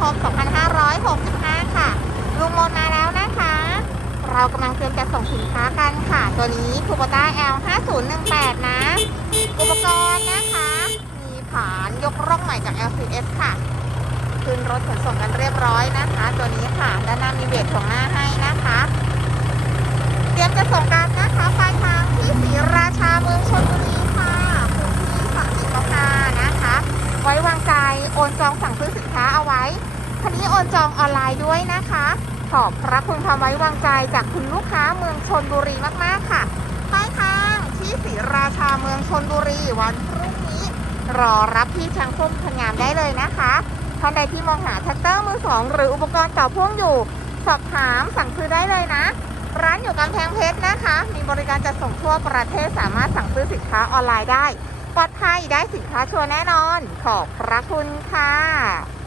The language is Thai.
265 ค่ะ ลุงมนมาแล้วนะคะ เรากำลังเตรียมจะส่งสินค้ากันค่ะ ตัวนี้คูปต้า L 5018 นะ อุปกรณ์นะคะ มีผานยกร่องใหม่จาก LCS ค่ะขึ้นรถขนส่งกันเรียบร้อยนะคะ ตัวนี้ค่ะ ด้านหน้ามีเบรกของหน้าให้นะคะ เตรียมจะส่งกันนะคะปลายทางที่ศรีราชาเมืองชลบุรีค่ะพื้นที่ฝั่งสีฟ้านะคะ ไว้วางใจ โอนจองสั่งซื้อสินค้าเอาไว้คันนี้โอนจองออนไลน์ด้วยนะคะ ขอบพระคุณความไว้วางใจจากคุณลูกค้าเมืองชนบุรีมาก ๆ ค่ะปลายทางที่ศรีราชาเมืองชนบุรีวันพรุ่งนี้ รอรับที่ช่างพุ่มพงามได้เลยนะคะท่านใดที่มองหาแท็กเตอร์มือสองหรืออุปกรณ์เก่าพ่วงอยู่ สอบถามสั่งซื้อได้เลยนะ ร้านอยู่กำแพงเพชรนะคะ มีบริการจัดส่งทั่วประเทศสามารถสั่งซื้อสินค้าออนไลน์ได้ ปลอดภัยได้สินค้าชัวร์แน่นอน ขอบพระคุณค่ะ